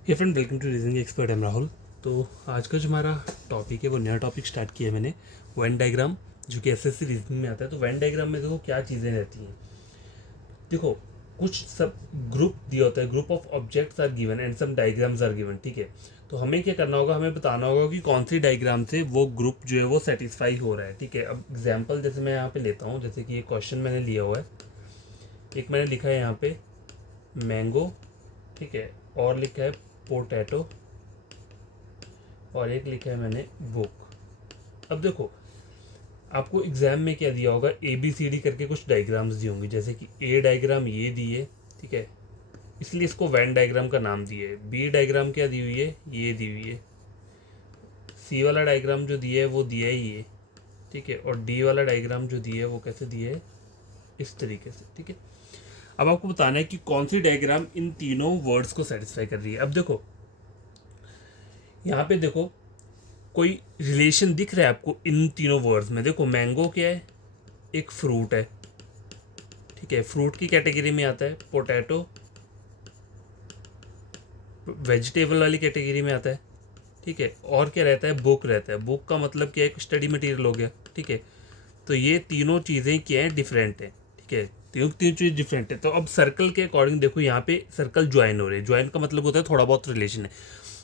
Hey friend, welcome to reasoning expert. I'm Rahul. तो आज का जो हमारा टॉपिक है वो नया टॉपिक स्टार्ट किया है मैंने, वेन डायग्राम, जो कि एसएससी रीजनिंग में आता है। तो वेन डायग्राम में देखो क्या चीज़ें रहती हैं। देखो, कुछ सब ग्रुप दिया होता है, group of objects are given and some diagrams are given. ठीक है, तो हमें क्या करना होगा, हमें बताना होगा कि कौन सी डायग्राम से वो ग्रुप जो है वो सेटिस्फाई हो रहा है। ठीक है, अब एग्जाम्पल जैसे मैं यहाँ पे लेता हूँ, जैसे कि ये क्वेश्चन मैंने लिया हुआ है, एक मैंने लिखा है यहाँ पे मैंगो, ठीक है, और लिखा है पोटैटो, और एक लिखा है मैंने बुक। अब देखो, आपको एग्जाम में क्या दिया होगा, ए बी सी डी करके कुछ डायग्राम्स दी होंगी, जैसे कि ए डायग्राम ये दी है, ठीक है, इसलिए इसको वैन डायग्राम का नाम दिया है। बी डायग्राम क्या दी हुई है, ये दी हुई है। सी वाला डायग्राम जो दिया है वो दिया है ये, ठीक है, और डी वाला डायग्राम जो दिया है वो कैसे दिया है, इस तरीके से। ठीक है, अब आपको बताना है कि कौन सी डायग्राम इन तीनों वर्ड्स को सेटिस्फाई कर रही है। अब देखो, यहाँ पे देखो, कोई रिलेशन दिख रहा है आपको इन तीनों वर्ड्स में। देखो, मैंगो क्या है, एक फ्रूट है, ठीक है, फ्रूट की कैटेगरी में आता है। पोटैटो वेजिटेबल वाली कैटेगरी में आता है, ठीक है, और क्या रहता है, बुक रहता है। बुक का मतलब क्या है, स्टडी मटेरियल हो गया। ठीक है, तो ये तीनों चीज़ें क्या हैं, डिफरेंट है। ठीक है, तीनों तीन चीज़ डिफरेंट है। तो अब सर्कल के अकॉर्डिंग देखो, यहाँ पे सर्कल ज्वाइन हो रहे हैं। ज्वाइन का मतलब होता है थोड़ा बहुत रिलेशन है।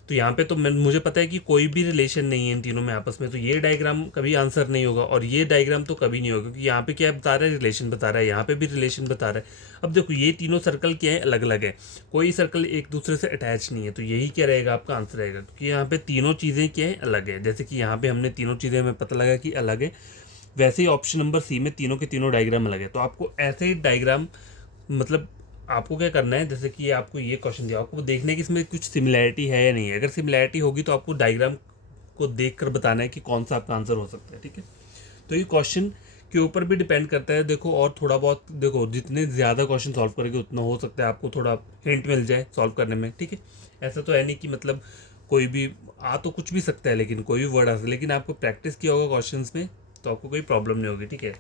तो यहाँ पे तो मुझे पता है कि कोई भी रिलेशन नहीं है इन तीनों में आपस में, तो ये डायग्राम कभी आंसर नहीं होगा, और ये डायग्राम तो कभी नहीं होगा, क्योंकि यहाँ पे क्या बता रहा है, रिलेशन बता रहा है, यहाँ पे भी रिलेशन बता रहा है। अब देखो, ये तीनों सर्कल क्या है, अलग अलग है, कोई सर्कल एक दूसरे से अटैच नहीं है, तो यही क्या रहेगा, आपका आंसर रहेगा, क्योंकि यहाँ पे तीनों चीज़ें क्या है, अलग है। जैसे कि यहाँ पे हमने तीनों चीज़ें हमें पता लगा कि अलग है, वैसे ही ऑप्शन नंबर सी में तीनों के तीनों डायग्राम अलग है। तो आपको ऐसे ही डायग्राम, मतलब आपको क्या करना है, जैसे कि ये आपको ये क्वेश्चन दिया, आपको देखना है कि इसमें कुछ सिमिलैरिटी है या नहीं है। अगर सिमिलैरिटी होगी तो आपको डायग्राम को देख कर बताना है कि कौन सा आपका आंसर हो सकता है। ठीक है, तो ये क्वेश्चन के ऊपर भी डिपेंड करता है। देखो, और थोड़ा बहुत देखो, जितने ज़्यादा क्वेश्चन सॉल्व करेंगे उतना हो सकता है आपको थोड़ा हिंट मिल जाए सॉल्व करने में। ठीक है, ऐसा तो है नहीं कि मतलब कोई भी आ तो कुछ भी सकता है, लेकिन कोई भी वर्ड आ सकता है, लेकिन आपको प्रैक्टिस किया होगा क्वेश्चन में तो आपको कोई प्रॉब्लम नहीं होगी। ठीक है,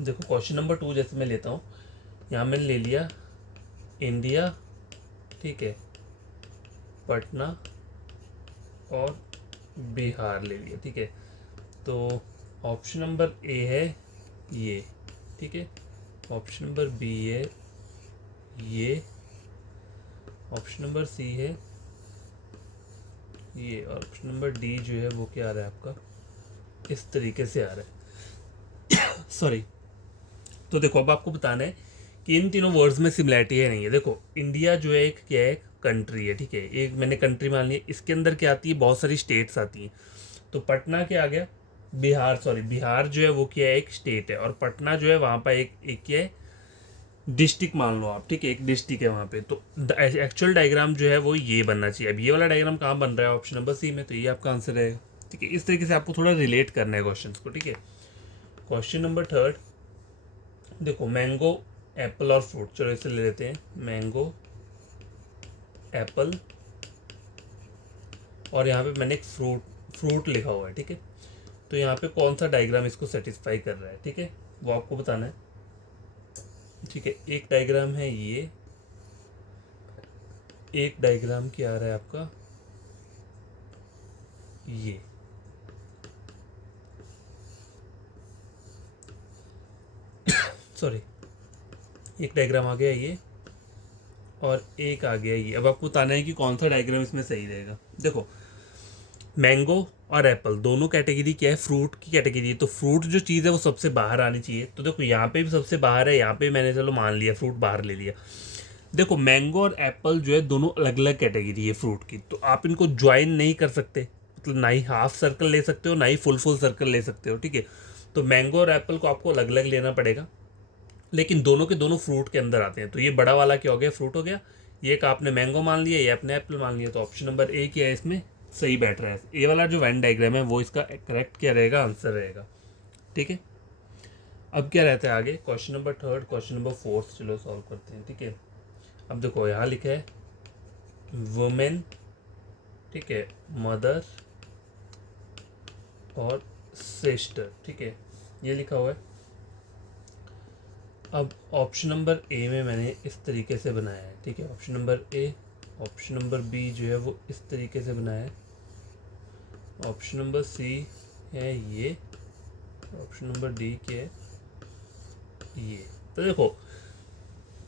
देखो क्वेश्चन नंबर 2 जैसे मैं लेता हूँ, यहाँ मैंने ले लिया इंडिया, ठीक है, पटना और बिहार ले लिया। ठीक है, तो ऑप्शन नंबर ए है ये, ठीक है, ऑप्शन नंबर बी है ये, ऑप्शन नंबर सी है ये, और ऑप्शन नंबर डी जो है वो क्या आ रहा है आपका, इस तरीके से आ रहा है। सॉरी। तो देखो, अब आपको बताना है कि इन तीनों वर्ड्स में सिमिलैरिटी है नहीं है। देखो, इंडिया जो है एक क्या है, कंट्री है, ठीक है, एक मैंने कंट्री मान लिया। इसके अंदर क्या आती है, बहुत सारी स्टेट्स आती हैं। तो पटना क्या आ गया, बिहार, सॉरी, बिहार जो है वो क्या है, एक स्टेट है, और पटना जो है वहाँ पर एक क्या है, डिस्ट्रिक्ट मान लो आप। ठीक है, एक डिस्ट्रिक्ट है वहाँ पे। तो एक्चुअल डायग्राम जो है वो ये बनना चाहिए। अब ये वाला डायग्राम कहाँ बन रहा है, ऑप्शन नंबर सी में, तो ये आपका आंसर रहेगा। ठीक है, इस तरीके से आपको थोड़ा रिलेट करना है क्वेश्चन को। ठीक है, क्वेश्चन नंबर 3, देखो, मैंगो, एप्पल और फ्रूट, चलो इसे ले लेते हैं, मैंगो, एप्पल, और यहाँ पे मैंने एक फ्रूट लिखा हुआ है। ठीक है, तो यहाँ पे कौन सा डायग्राम इसको सेटिस्फाई कर रहा है, ठीक है, वो आपको बताना है। ठीक है, एक डायग्राम है ये, एक डायग्राम क्या आ रहा है आपका, ये, सॉरी, एक डायग्राम आ गया ये, और एक आ गया ये। अब आपको बताना है कि कौन सा डायग्राम इसमें सही रहेगा। देखो, मैंगो और एप्पल दोनों कैटेगरी क्या है, फ्रूट की कैटेगरी है, तो फ्रूट जो चीज़ है वो सबसे बाहर आनी चाहिए। तो देखो, यहाँ पे भी सबसे बाहर है, यहाँ पे मैंने चलो मान लिया फ्रूट बाहर ले लिया। देखो, मैंगो और एप्पल जो है दोनों अलग अलग कैटेगरी है फ्रूट की, तो आप इनको ज्वाइन नहीं कर सकते, मतलब ना ही हाफ सर्कल ले सकते हो, ना ही फुल फुल सर्कल ले सकते हो। ठीक है, तो मैंगो और एप्पल को आपको अलग अलग लेना पड़ेगा, लेकिन दोनों के दोनों फ्रूट के अंदर आते हैं। तो ये बड़ा वाला क्या हो गया, फ्रूट हो गया, ये एक आपने मैंगो मान लिया, ये आपने एप्पल मान लिया। तो ऑप्शन नंबर ए क्या है इसमें सही बैठ रहा है। ए वाला जो वेन डायग्राम है वो इसका करेक्ट क्या रहेगा, आंसर रहेगा। ठीक है, अब क्या रहता है आगे, क्वेश्चन नंबर 3, क्वेश्चन नंबर 4 चलो सॉल्व करते हैं। ठीक है, अब देखो यहाँ लिखा है वुमेन, ठीक है, मदर और सिस्टर। ठीक है, ये लिखा हुआ है। अब ऑप्शन नंबर ए में मैंने इस तरीके से बनाया है। ठीक है, option number A, option number B जो है वो इस तरीके से बनाया है, ऑप्शन नंबर सी है ये, ऑप्शन नंबर डी क्या है ये। तो देखो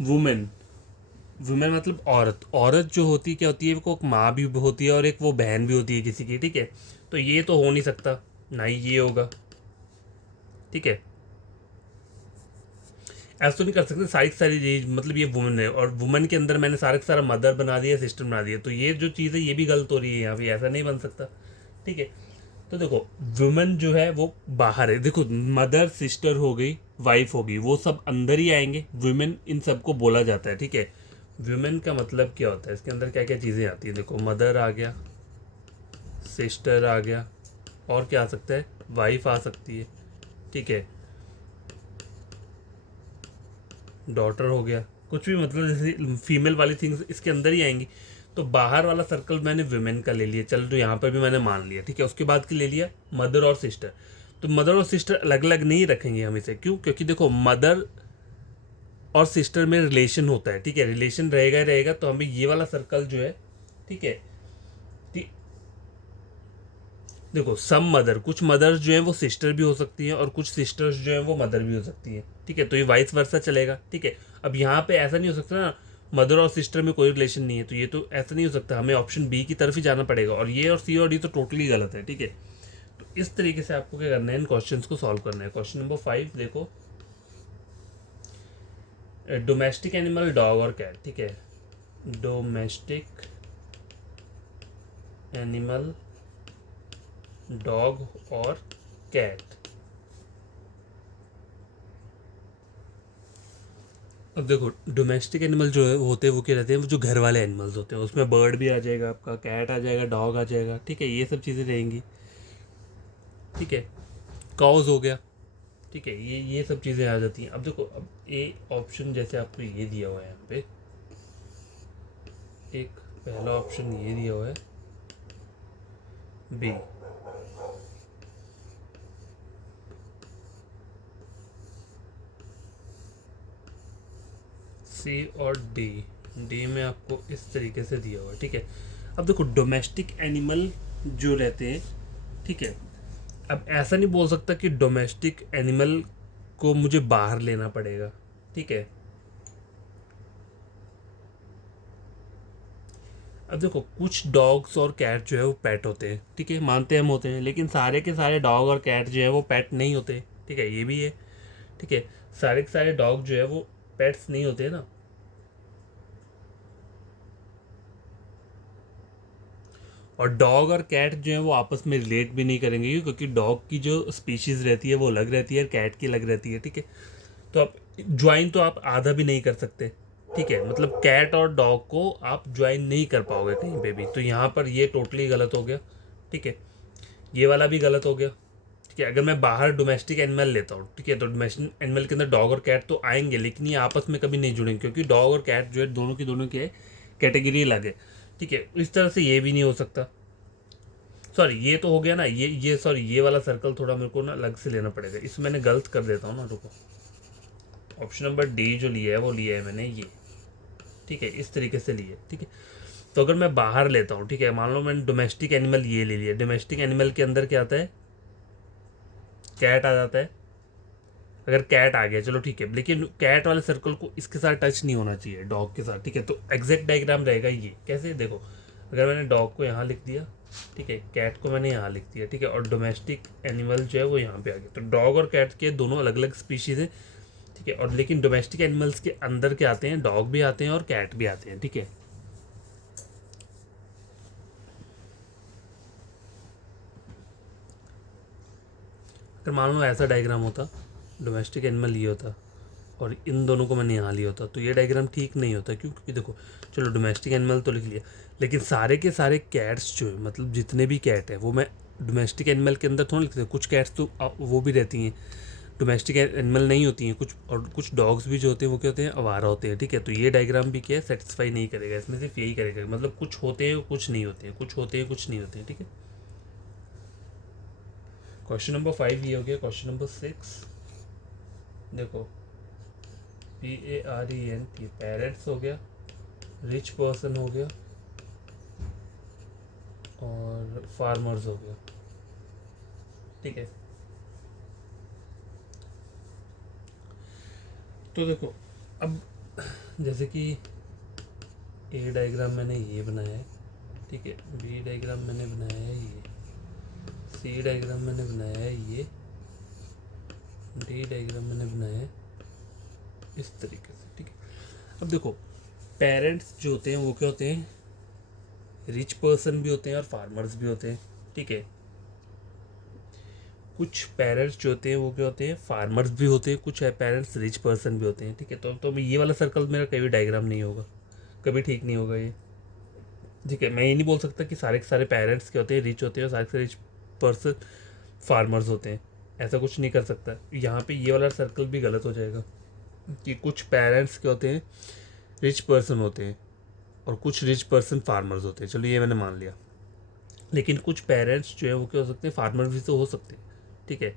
वुमेन, वुमेन मतलब औरत, औरत जो होती क्या होती है, वो एक माँ भी होती है और एक वो बहन भी होती है किसी की, ठीक है। तो ये तो हो नहीं सकता, ना ही ये होगा, ठीक है। ऐसा तो नहीं कर सकते सारी सारी चीज, मतलब ये वुमन है और वुमन के अंदर मैंने सारा का सारा मदर बना दिया, सिस्टर बना दिया, तो ये जो चीज़ है ये भी गलत हो रही है यहाँ पे, ऐसा नहीं बन सकता, ठीक है। तो देखो वुमन जो है वो बाहर है, देखो मदर सिस्टर हो गई, वाइफ होगी, वो सब अंदर ही आएंगे, वुमेन इन सबको बोला जाता है, ठीक है। वुमेन का मतलब क्या होता है, इसके अंदर क्या क्या चीज़ें आती है, देखो मदर आ गया, सिस्टर आ गया, और क्या आ सकता है, वाइफ आ सकती है, ठीक है, डॉटर हो गया, कुछ भी, मतलब जैसे फीमेल वाली थिंग्स इसके अंदर ही आएंगी। तो बाहर वाला सर्कल मैंने वुमेन का ले लिया, चल तो यहाँ पर भी मैंने मान लिया, ठीक है। उसके बाद की ले लिया मदर और सिस्टर। तो मदर और सिस्टर अलग अलग नहीं रखेंगे हम इसे, क्यों, क्योंकि देखो मदर और सिस्टर में रिलेशन होता है, ठीक है, रिलेशन रहेगा ही रहेगा, तो हमें ये वाला सर्कल जो है, ठीक है, देखो सम मदर, कुछ मदर्स जो है वो सिस्टर भी हो सकती हैं और कुछ सिस्टर्स जो है वो मदर भी हो सकती हैं, ठीक है। तो ये वाइस वर्सा चलेगा, ठीक है। अब यहाँ पे ऐसा नहीं हो सकता ना मदर और सिस्टर में कोई रिलेशन नहीं है, तो ये तो ऐसा नहीं हो सकता, हमें ऑप्शन बी की तरफ ही जाना पड़ेगा, और ये और सी और डी तो टोटली गलत है, ठीक है। तो इस तरीके से आपको क्या करना है, इन क्वेश्चन को सॉल्व करना है। क्वेश्चन नंबर 5 देखो, डोमेस्टिक एनिमल डॉग और कैट, ठीक है, डोमेस्टिक एनिमल डॉग और कैट। अब देखो डोमेस्टिक एनिमल जो है होते हैं वो क्या रहते हैं, वो जो घर वाले एनिमल्स होते हैं, उसमें बर्ड भी आ जाएगा आपका, कैट आ जाएगा, डॉग आ जाएगा, ठीक है, ये सब चीज़ें रहेंगी, ठीक है। काउज हो गया, ठीक है, ये सब चीज़ें आ जाती हैं। अब देखो, अब ए ऑप्शन जैसे आपको ये दिया हुआ है यहाँ पे, एक पहला ऑप्शन ये दिया हुआ है बी, सी और डी, डी में आपको इस तरीके से दिया हुआ है, ठीक है। अब देखो डोमेस्टिक एनिमल जो रहते हैं, ठीक है, अब ऐसा नहीं बोल सकता कि डोमेस्टिक एनिमल को मुझे बाहर लेना पड़ेगा, ठीक है। अब देखो कुछ डॉग्स और कैट जो है वो पेट होते हैं, ठीक है, मानते हम होते हैं, लेकिन सारे के सारे डॉग और कैट जो है वो पेट नहीं होते, ठीक है, ये भी है, ठीक है। सारे के सारे डॉग जो है वो पेट्स नहीं होते ना, और डॉग और कैट जो है वो आपस में रिलेट भी नहीं करेंगे, क्योंकि डॉग की जो स्पीशीज़ रहती है वो अलग रहती है और कैट की अलग रहती है, ठीक है। तो आप ज्वाइन तो आप आधा भी नहीं कर सकते, ठीक है, मतलब कैट और डॉग को आप ज्वाइन नहीं कर पाओगे कहीं पे भी, तो यहाँ पर ये टोटली गलत हो गया, ठीक है। ये वाला भी गलत हो गया, ठीक है। अगर मैं बाहर डोमेस्टिक एनिमल लेता हूँ, ठीक है, तो डोमेस्टिक एनिमल के अंदर डॉग और कैट तो आएंगे, लेकिन ये आपस में कभी नहीं जुड़ेंगे, क्योंकि डॉग और कैट जो है दोनों की दोनों की कैटेगरी अलग है, ठीक है। इस तरह से ये भी नहीं हो सकता। सॉरी, ये तो हो गया ना, ये सॉरी, ये वाला सर्कल थोड़ा मेरे को ना अलग से लेना पड़ेगा, इसमें मैंने गलत कर देता हूँ ना, रुको। ऑप्शन नंबर डी जो लिया है वो लिया है मैंने ये, ठीक है, इस तरीके से लिया है, ठीक है। तो अगर मैं बाहर लेता हूँ, ठीक है, मान लो मैंने डोमेस्टिक एनिमल ये ले लिया, डोमेस्टिक एनिमल के अंदर क्या आता है, कैट आ जाता है। अगर कैट आ गया चलो ठीक है, लेकिन कैट वाले सर्कल को इसके साथ टच नहीं होना चाहिए, डॉग के साथ, ठीक है। तो एग्जैक्ट डायग्राम रहेगा ये, कैसे देखो, अगर मैंने डॉग को यहाँ लिख दिया, ठीक है, कैट को मैंने यहाँ लिख दिया, ठीक है, और डोमेस्टिक एनिमल जो है वो यहाँ पे आ गया, तो डॉग और कैट के दोनों अलग अलग स्पीशीज़ हैं, ठीक है। और लेकिन डोमेस्टिक एनिमल्स के अंदर क्या आते हैं, डॉग भी आते हैं और कैट भी आते हैं, ठीक है। अगर मान लो ऐसा डायग्राम होता, डोमेस्टिक एनिमल ये होता और इन दोनों को मैंने यहाँ लिया होता, तो ये डायग्राम ठीक नहीं होता, क्यों, क्योंकि देखो चलो डोमेस्टिक एनिमल तो लिख लिया, लेकिन सारे के सारे कैट्स जो है, मतलब जितने भी कैट है वो मैं डोमेस्टिक एनिमल के अंदर थोड़ा लिखते, कुछ कैट्स तो वो भी रहती हैं, डोमेस्टिक एनिमल नहीं होती हैं कुछ, और कुछ डॉग्स भी जो होते हैं वो क्या होते हैं, आवारा होते हैं, ठीक है। तो ये डायग्राम भी क्या है, सेटिस्फाई नहीं करेगा, इसमें सिर्फ यही करेगा, मतलब कुछ होते हैं कुछ नहीं होते हैं, कुछ होते हैं कुछ नहीं होते हैं, ठीक है। क्वेश्चन नंबर 5 ये हो गया। क्वेश्चन नंबर 6 देखो, PARENT, ये पेरेंट्स हो गया, रिच पर्सन हो गया, और फार्मर्स हो गया, ठीक है। तो देखो अब जैसे कि ए डायग्राम मैंने ये बनाया है, ठीक है, बी डायग्राम मैंने बनाया है ये, सी डायग्राम मैंने बनाया है ये, डी डायग्राम मैंने बनाया है इस तरीके से, ठीक है। अब देखो पेरेंट्स जो होते हैं वो क्या होते हैं, रिच पर्सन भी होते हैं और फार्मर्स भी होते हैं, ठीक है। कुछ पेरेंट्स जो होते हैं वो क्या होते हैं, फार्मर्स भी होते हैं, कुछ है पेरेंट्स रिच पर्सन भी होते हैं, ठीक है। तो ये वाला सर्कल मेरा कभी डायग्राम नहीं होगा, कभी ठीक नहीं होगा ये, ठीक है। मैं ये नहीं बोल सकता कि सारे के सारे पेरेंट्स क्या होते हैं, रिच होते हैं और सारे के रिच पर्सन फार्मर्स होते हैं, ऐसा कुछ नहीं कर सकता। यहाँ पे ये वाला सर्कल भी गलत हो जाएगा कि कुछ पेरेंट्स क्या होते हैं, रिच पर्सन होते हैं और कुछ रिच पर्सन फार्मर्स होते हैं, चलो ये मैंने मान लिया। लेकिन कुछ पेरेंट्स जो है वो क्या हो सकते हैं, फार्मर भी तो हो सकते हैं, ठीक है,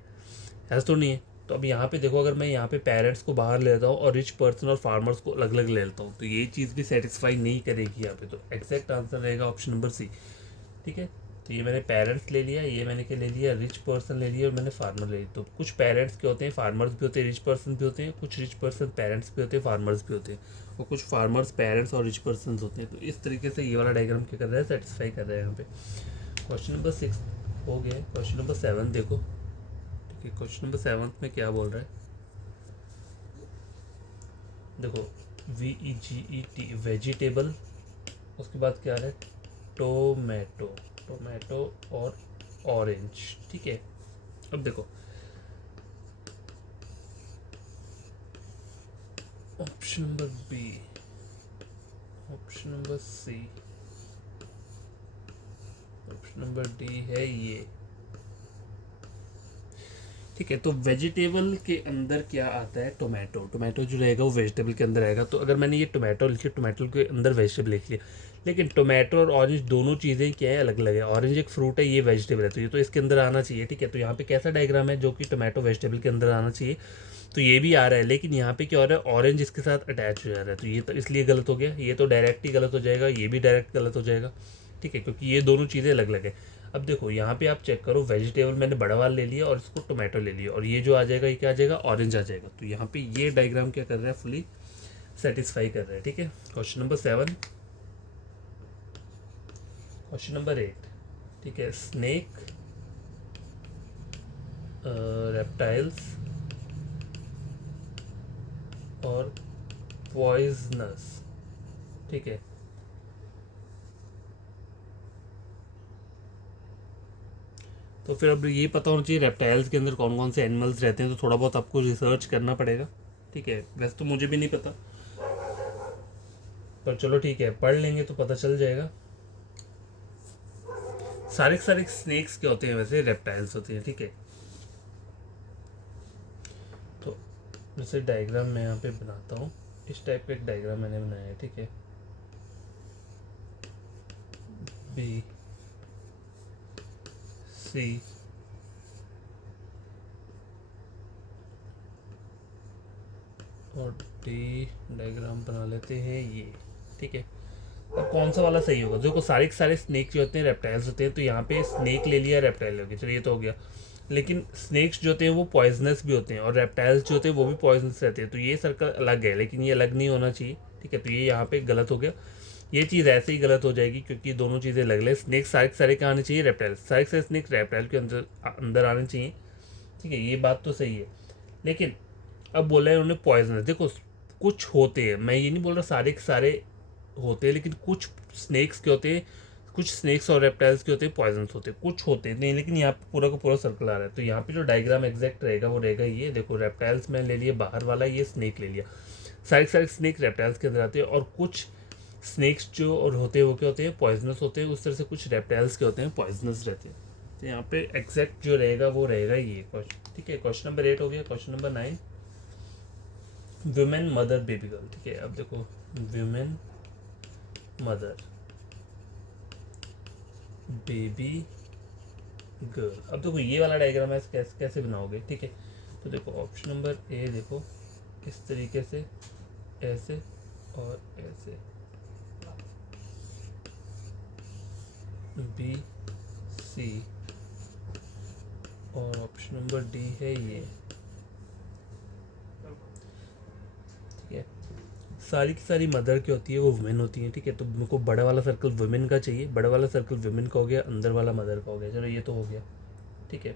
ऐसा तो नहीं है। तो अब यहाँ पे देखो, अगर मैं यहाँ पे पेरेंट्स को बाहर ले लेता हूँ और रिच पर्सन और फार्मर्स को अलग अलग ले लेता हूँ, तो ये चीज़ भी सेटिस्फाई नहीं करेगी यहाँ पे। तो एग्जैक्ट आंसर रहेगा ऑप्शन नंबर सी, ठीक है। तो ये मैंने पेरेंट्स ले लिया, ये मैंने क्या ले लिया, रिच पर्सन ले लिया और मैंने फार्मर ले लिया। तो कुछ पेरेंट्स के होते हैं, फार्मर्स भी होते हैं, रिच पर्सन भी होते हैं, कुछ रिच पर्सन पेरेंट्स भी होते हैं, फार्मर्स भी होते हैं, और कुछ फार्मर्स पेरेंट्स और रिच पर्सन होते हैं। तो इस तरीके से ये वाला डायग्राम क्या कर रहा है, सेटिस्फाई कर रहा है यहाँ पे। क्वेश्चन नंबर 6 हो गया। क्वेश्चन नंबर 7 देखो, ठीक है। क्वेश्चन नंबर 7 में क्या बोल रहा है, देखो VEGET वेजिटेबल, उसके बाद क्या आ रहा है, टोमेटो, टोमेटो और ऑरेंज, ठीक है। अब देखो option number B, option number C, option number D है ये, ठीक है। तो वेजिटेबल के अंदर क्या आता है, टोमेटो, टोमेटो जो रहेगा वो वेजिटेबल के अंदर आएगा। तो अगर मैंने ये टोमेटो लिखी, टोमेटो के अंदर वेजिटेबल लिख लिया, लेकिन टोमेटो और ऑरेंज दोनों चीज़ें क्या है, अलग अलग है। ऑरेंज एक फ्रूट है, ये वेजिटेबल है, तो ये तो इसके अंदर आना चाहिए, ठीक है। तो यहाँ पे कैसा डायग्राम है जो कि टोमेटो वेजिटेबल के अंदर आना चाहिए, तो ये भी आ रहा है। लेकिन यहाँ पे क्या हो रहा है, ऑरेंज इसके साथ अटैच हो जा रहा है, तो ये तो इसलिए गलत हो गया। ये तो डायरेक्ट ही गलत हो जाएगा, ये भी डायरेक्ट गलत हो जाएगा, ठीक है, क्योंकि ये दोनों चीज़ें अलग अलग है। अब देखो यहाँ पे आप चेक करो, वेजिटेबल मैंने बड़ा वाला ले लिया और इसको टोमेटो ले लिया, और ये जो आ जाएगा ये क्या आ जाएगा, ऑरेंज आ जाएगा। तो यहाँ पे ये डायग्राम क्या कर रहा है, फुली सेटिस्फाई कर रहा है, ठीक है। क्वेश्चन नंबर 7, क्वेश्चन नंबर 8, ठीक है। स्नेक, रेप्टाइल्स और पॉइजनस, ठीक है। तो फिर अब ये पता होना चाहिए रेप्टाइल्स के अंदर कौन कौन से एनिमल्स रहते हैं, तो थोड़ा बहुत आपको रिसर्च करना पड़ेगा, ठीक है। वैसे तो मुझे भी नहीं पता, पर चलो ठीक है, पढ़ लेंगे तो पता चल जाएगा। सारे के सारे स्नेक्स क्या होते हैं, वैसे रेप्टाइल्स होते हैं, ठीक है। तो जैसे डायग्राम मैं यहाँ पे बनाता हूँ, इस टाइप का एक डायग्राम मैंने बनाया है, ठीक है। बी सी और डी डायग्राम बना लेते हैं ये, ठीक है। अब कौन सा वाला सही होगा, देखो सारे के सारे स्नेक जो होते हैं रेप्टाइल्स होते हैं, तो यहाँ पे स्नेक ले लिया, रेप्टाइल हो गया, चलो ये तो हो गया। लेकिन स्नेक्स जो होते हैं वो पॉइजनस भी होते हैं और रेप्टाइल्स जो होते हैं वो भी पॉइजनस रहते हैं, तो ये सर्कल अलग है, लेकिन ये अलग नहीं होना चाहिए, ठीक है। तो ये यहाँ पे गलत हो गया, ये चीज़ ऐसे ही गलत हो जाएगी क्योंकि दोनों चीज़ें अलग अलग। स्नेक सारे के सारे क्या आने चाहिए, रेप्टाइल, सारे के सारे स्नेक रेप्टाइल के अंदर अंदर आने चाहिए, ठीक है, ये बात तो सही है। लेकिन अब बोला है उन्होंने पॉइजनस, देखो कुछ होते हैं, मैं ये नहीं बोल रहा सारे के सारे होते हैं, लेकिन कुछ स्नेक्स के होते हैं, कुछ स्नेक्स और रेप्टाइल्स के होते हैं पॉइजनस होते हैं, कुछ होते हैं नहीं। लेकिन यहाँ पे पूरा का पूरा सर्कल आ रहा है, तो यहाँ पे जो डायग्राम एग्जैक्ट रहेगा वो रहेगा ये, देखो रेप्टाइल्स मैंने ले लिया बाहर वाला, ये स्नेक ले लिया, सारे सारे स्नेक रेप्टाइल्स के अंदर आते हैं, और कुछ स्नेक्स जो और होते हैं वो क्या होते हैं, पॉइजनस होते हैं, उस तरह से कुछ रेप्टाइल्स के होते हैं पॉइजनस रहते हैं। तो यहाँ पे एग्जैक्ट जो रहेगा वो रहेगा ये क्वेश्चन, ठीक है। क्वेश्चन नंबर 8 हो गया। Question number 9, women mother baby girl, ठीक है। अब देखो वुमेन मदर बेबी गर्ल, अब देखो ये वाला डायग्राम है, कैसे कैसे बनाओगे, ठीक है। तो देखो ऑप्शन नंबर ए, देखो इस तरीके से, ऐसे और ऐसे, बी सी और ऑप्शन नंबर डी है ये। ठीक है, सारी की सारी मदर की होती है वो वुमेन होती है। ठीक है, तो मेरे को बड़ा वाला सर्कल वुमेन का चाहिए, बड़ा वाला सर्कल वुमेन का हो गया, अंदर वाला मदर का हो गया। चलो ये तो हो गया। ठीक है,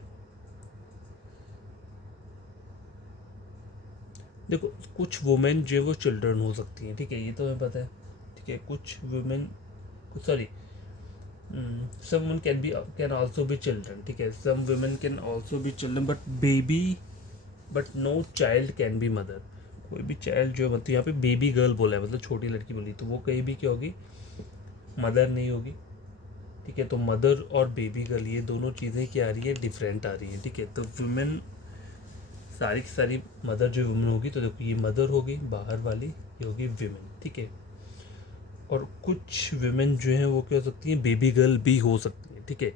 देखो कुछ वुमेन जो है वो चिल्ड्रन हो सकती हैं। ठीक है, ये तो हमें पता है। ठीक है, कुछ women, sorry, some women can also be children. ठीक है, some women can also be children but baby, but no child can be mother. कोई भी चाइल्ड जो है, मतलब यहाँ पे बेबी गर्ल बोला है, मतलब छोटी लड़की बोली, तो वो कहीं भी क्या होगी, मदर नहीं होगी। ठीक है, तो मदर और बेबी गर्ल ये दोनों चीज़ें क्या आ रही है, डिफरेंट आ रही है। ठीक है, तो वुमेन सारी की सारी मदर जो वुमेन होगी, तो देखो ये मदर होगी, बाहर वाली ये होगी विमेन। ठीक है, और कुछ विमेन जो हैं वो क्या हो सकती हैं, बेबी गर्ल भी हो सकती हैं। ठीक है,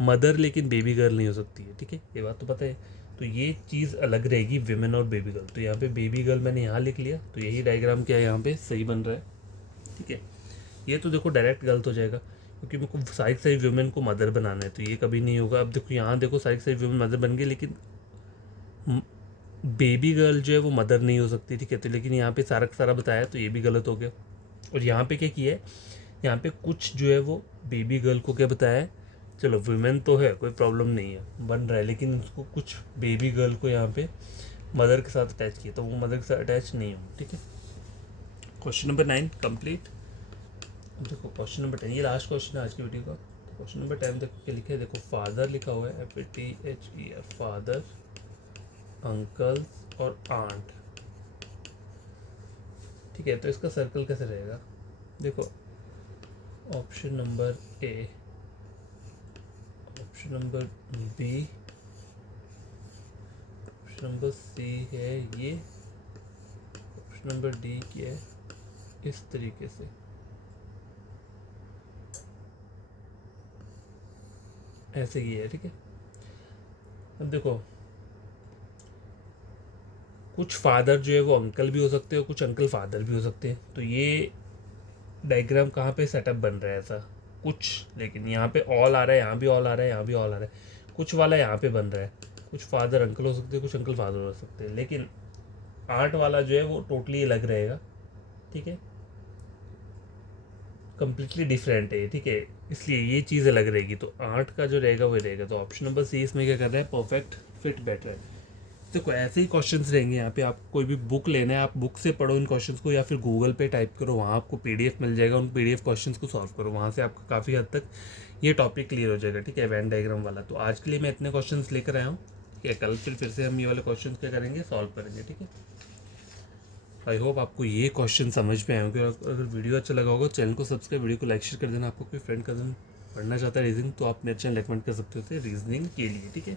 मदर लेकिन बेबी गर्ल नहीं हो सकती है। ठीक है, ये बात तो पता है। तो ये चीज़ अलग रहेगी विमेन और बेबी गर्ल। तो यहाँ पे बेबी गर्ल मैंने यहाँ लिख लिया, तो यही डायग्राम क्या है यहाँ पे सही बन रहा है। ठीक है, ये तो देखो डायरेक्ट गलत हो जाएगा, क्योंकि मेरे को सारी सारी वुमेन को मदर बनाना है, तो ये कभी नहीं होगा। अब देखो यहाँ देखो सारी सारी वुमेन मदर बन गई, लेकिन बेबी गर्ल जो है वो मदर नहीं हो सकती। ठीक है, तो लेकिन यहाँ पे सारा का सारा बताया, तो ये भी गलत हो गया। और यहाँ पे क्या किया है, यहाँ पे कुछ जो है वो बेबी गर्ल को क्या बताया है, चलो वुमेन तो है, कोई प्रॉब्लम नहीं है, बन रहा है, लेकिन उसको कुछ बेबी गर्ल को यहाँ पे मदर के साथ अटैच किया, तो वो मदर के साथ अटैच नहीं हो। ठीक है, क्वेश्चन नंबर 9 कंप्लीट। देखो क्वेश्चन नंबर 10, ये लास्ट क्वेश्चन है आज की वीडियो का। क्वेश्चन नंबर 10 देखो क्या लिखा है, देखो फादर लिखा हुआ है, FATHER, फादर, अंकल और आंट। ठीक है, तो इसका सर्कल कैसे रहेगा, देखो option number A, option number B, option number C है ये, ऑप्शन नंबर डी क्या है, इस तरीके से ऐसे ही है। ठीक है, अब देखो कुछ फादर जो है वो अंकल भी हो सकते हैं और कुछ अंकल फादर भी हो सकते हैं। तो ये डायग्राम कहाँ पे सेटअप बन रहा है ऐसा कुछ, लेकिन यहाँ पे ऑल आ रहा है, यहाँ भी ऑल आ रहा है, यहाँ भी ऑल आ रहा है, कुछ वाला यहाँ पे बन रहा है, कुछ फादर अंकल हो सकते हैं, कुछ अंकल फादर हो सकते हैं, लेकिन आर्ट वाला जो है वो टोटली अलग रहेगा। ठीक है, कम्प्लीटली डिफरेंट है। ठीक है, इसलिए ये चीज़ अलग रहेगी, तो आर्ट का जो रहेगा वही रहेगा। तो ऑप्शन नंबर सी इसमें क्या कर रहा है, परफेक्ट फिट बेटर है। देखो ऐसे ही क्वेश्चंस रहेंगे यहाँ पे, आप कोई भी बुक लेना है, आप बुक से पढ़ो इन क्वेश्चंस को, या फिर गूगल पे टाइप करो, वहाँ आपको PDF मिल जाएगा, उन PDF क्वेश्चंस को सॉल्व करो, वहाँ से आपका काफ़ी हद तक ये टॉपिक क्लियर हो जाएगा। ठीक है, वेन डायग्राम वाला। तो आज के लिए मैं इतने क्वेश्चंस लेकर आया हूँ। ठीक है, कल फिर से हम ये वाले क्वेश्चन क्या करेंगे, सॉल्व करेंगे। ठीक है, आई होप आपको ये क्वेश्चन समझ में आए होंगे। अगर वीडियो अच्छा लगा होगा चैनल को सब्सक्राइब, वीडियो को लाइक शेयर कर देना। आपको कोई फ्रेंड कजन पढ़ना चाहता है रीजनिंग, तो आप मेरे चैनल रिकमेंड कर सकते होते हैं रीजनिंग के लिए। ठीक है।